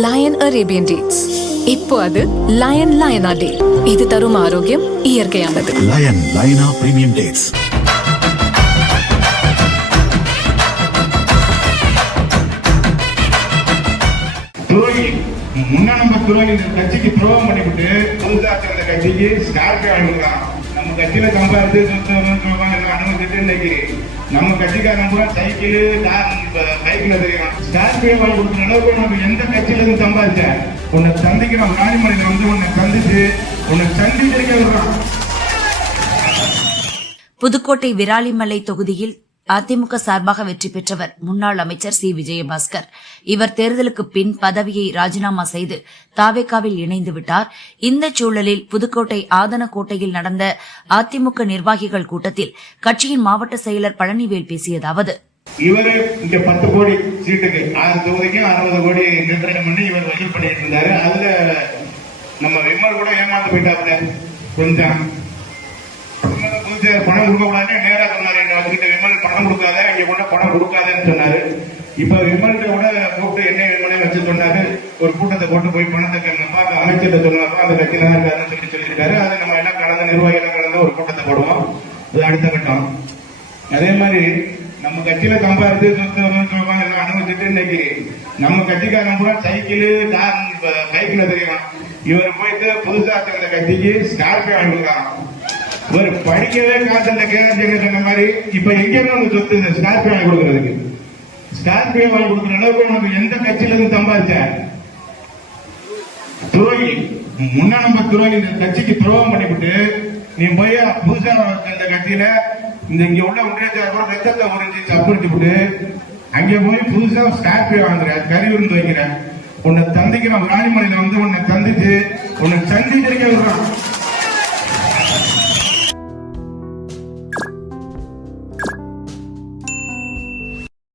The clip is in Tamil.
Line Arabian dates. இப்போ அது லயன் லயனா டே. இது தரும் ஆரோக்கியம் இயற்கையானது. லயன் லயனா பிரீமியம் டேட்ஸ். துரோகி முன்னா நம்பர் துரோகி கட்சிக்கு துரோகம் பண்ணிவிட்டு புதுசா சேர்ந்த கட்சிக்கு ஸ்கார்பியோ வாங்கிக்கலாம். நம்ம கட்சியில சம்பாதிச்சு அனுமதிட்டு இன்னைக்கு நம்ம கட்சிக்காரங்க பூரா சைக்கிள் பைக்ல தெரியும். ஸ்கார்பியோ வாங்கி கொடுக்குற அளவுக்கு நமக்கு எந்த கட்சியில இருந்து சம்பாதிச்ச உன்னை சந்திக்கிறோம். ராணிமலையில வந்து உன்னை சந்திச்சு உன்னை சந்திக்க விடுறான். புதுக்கோட்டை விராலிமலை தொகுதியில் அதிமுக சார்பாக வெற்றி பெற்றவர் முன்னாள் அமைச்சர் சி விஜயபாஸ்கர். இவர் தேர்தலுக்கு பின் பதவியை ராஜினாமா செய்து தாவேகாவில் இணைந்து விட்டார். இந்த சூழலில் புதுக்கோட்டை ஆதனக்கோட்டையில் நடந்த அதிமுக நிர்வாகிகள் கூட்டத்தில் கட்சியின் மாவட்ட செயலர் பழனிவேல் பேசியதாவது: இவரு இங்க 10 கோடி சீட்டுக்கு 6 தொகுதிக்கும் 60 கோடி நிர்ணயம் பண்ணி இவர் வசூல் பண்ணிட்டு இருந்தாரு. அதுல நம்ம விமல் கூட ஏமாந்து போயிட்டாப்ல. கொஞ்சம் பணம் கொடுக்க கூடாது நேரா சொன்னாரு. விமல் பணம் கொடுக்காத, இங்க கூட பணம் கொடுக்காதன்னு சொன்னாரு. இப்ப விமல்கிட்ட கூட கூப்பிட்டு என்ன விமலே வச்சு சொன்னாரு. ஒரு கூட்டத்தை போட்டு போய் பணத்தை கேட்கப்பா, அந்த அமைச்சர்கிட்ட சொன்னாப்பா, அந்த கட்சி நல்லா இருக்காருன்னு சொல்லியிருக்காரு. அதை நம்ம எல்லாம் கலந்து நிர்வாகிகள் கலந்து ஒரு கூட்டத்தை போடுவோம். அது அடுத்த கட்டம். அதே மாதிரி நம்ம கட்சியில சம்பாதிச்சு எல்லாம் அனுமதிச்சுட்டு இன்னைக்கு நம்ம கட்சிக்காரங்க பூரா சைக்கிள் பைக்ல தெரியும். இவர் போயிட்டு புதுசா சேர்ந்த கட்சிக்கு ஸ்கார்பியோ வாங்கிக்கலாம். ஒரு படிக்கவே காசு கேட்க மாதிரி இப்ப எங்க இருந்து சொத்து ஸ்கார்பியோ வாங்கி கொடுக்கறதுக்கு. ஸ்கார்பியோ வாங்கி கொடுக்குற அளவுக்கு உனக்கு எந்த கட்சியில இருந்து சம்பாதிச்ச துரோகி முன்னா நம்பர் துரோகி கட்சிக்கு துரோகம் பண்ணிவிட்டு நீ போய் புதுசா சேர்ந்த கட்சியில இங்க உள்ள ஒன்றிய ரத்தத்தை உறிஞ்சி சப்புரிச்சு விட்டு அங்க போய் புதுசா ஸ்கார்பியோ வாங்குற, கறி விருந்து வைக்கிற, உன்னை தந்திக்கிறோம். ராணிமலையில வந்து உன்னை தந்திச்சு உன்னை சந்திக்க விடுறான்.